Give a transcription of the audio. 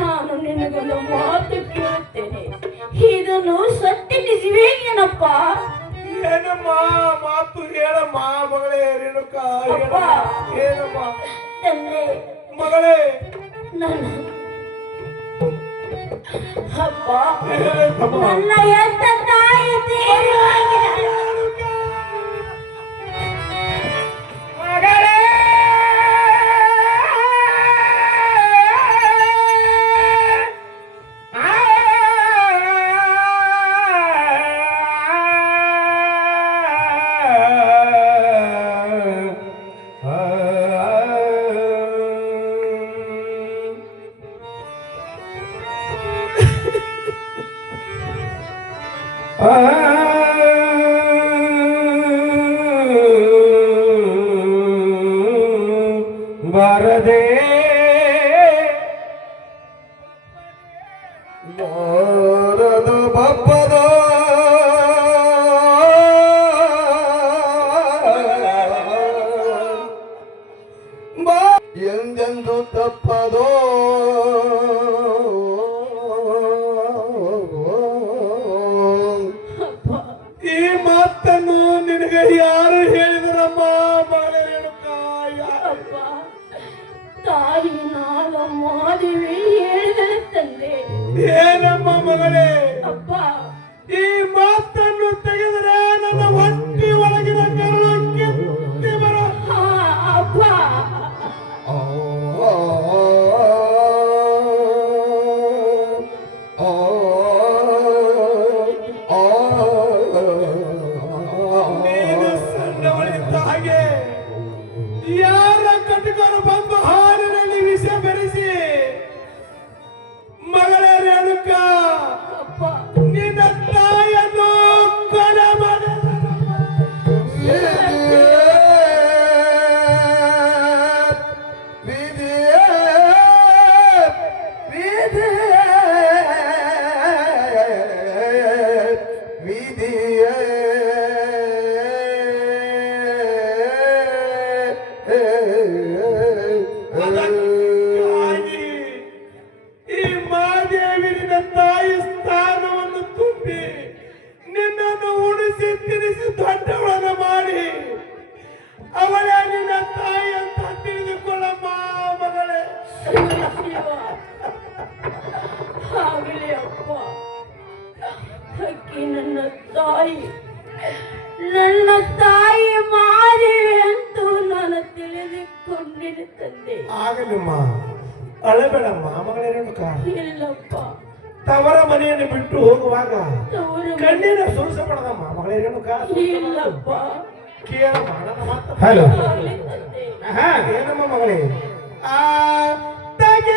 ನಾನು ನಿನಗೊಂದು ಮಾತು ಕೇಳುತ್ತೇನೆ, ಇದನ್ನು ಸತ್ಯ ನಿಜವೇ ಏನಪ್ಪ? ಏನಮ್ಮ ಮಾತು ಹೇಳಮ್ಮ ಮಗಳೇ ರೇಣುಕಾ. ಏನಮ್ಮ ತಂದೆ ಮಗಳೇ ನನ್ನ ಅಪ್ಪ ನನ್ನ ಎಂತ ತಾಯಿ ಮಗಳೇ ಬಾರದೆ ಬಾರದು ಬಪ್ಪದ ಎಂದೆಂದು ತಪ್ಪದೋ ಈ ಮಾತನ್ನು ನಿನಗೆ ಯಾರು ಹೇಳಿದ್ರಮ್ಮ ಮಗಳೇ ರೇಣುಕಾ? ಅಪ್ಪ ತಾಯಿ ನಾಗ ಮಾದೇವಿ ಹೇಳಿದರೆ ತಂದೆ. ಏನಮ್ಮ ಮಗಳೇ? ಅಪ್ಪ ಈ ಮಾತನ್ನು ತೆಗೆದರೆ ನನ್ನ ಹೊಟ್ಟಿ ಒಳಗಿನ ಕರುಳು ಕಿತ್ತಿ ಬರೋ. ಅಪ್ಪ ನೀನು ಸಣ್ಣವಳಿದ್ದ ಹಾಗೆ ಯಾರ ಕಟಕರು ಬಂದು ಹಾಲಿನಲ್ಲಿ ವಿಷ ಬೆರೆಸಿ ಮಗಳೇ ರೇಣುಕಾ ಅಪ್ಪ ನಿನ್ನ ತಾಯಿಯನ್ನು ಕೊಲೆ ಅದಕ್ಕಾಗಿ ಈ ಮಾದೇವಿ ನಿನ್ನ ತಾಯಿ ಸ್ಥಾನವನ್ನು ತುಂಬಿ ನಿನ್ನನ್ನು ಉಣಿಸಿ ತಿನಿಸಿ ದೊಡ್ಡವಳನ್ನು ಮಾಡಿ ಅವಳೇ ನಿನ್ನ ತಾಯಿ ಅಂತ ತಿಳಿದುಕೊಳ್ಳಮ್ಮ ಮಗಳೇ. ಆಗಲಿ ಅಪ್ಪ, ಅಕ್ಕಿ ನನ್ನ ತಾಯಿ ಮಾದೇವಿ ಅಂತೂ ನಾನು ತಿಳಿದುಕೊಂಡಿನ ತಂದೆ. ಆಗಲಿಮ್ಮ, ಅಳಬೇಡಮ್ಮ ಮಗಳೇ ರೇಣುಕಾ. ಇಲ್ಲಪ್ಪ, ತವರ ಮನೆಯನ್ನು ಬಿಟ್ಟು ಹೋಗುವಾಗ ತವರು ಕಣ್ಣಿನ ಸುರಿಸಬಾರದಮ್ಮ ಮಗಳೇ ರೇಣುಕಾ. ಇಲ್ಲಪ್ಪ. ಕೇಳಮ್ಮ ನನ್ನ ಮಾತು. ಹಲೋ ಆಗಲಿ ತಂದೆ. ಏನಮ್ಮ ಮಗಳೇ? ಆ ತಗೆ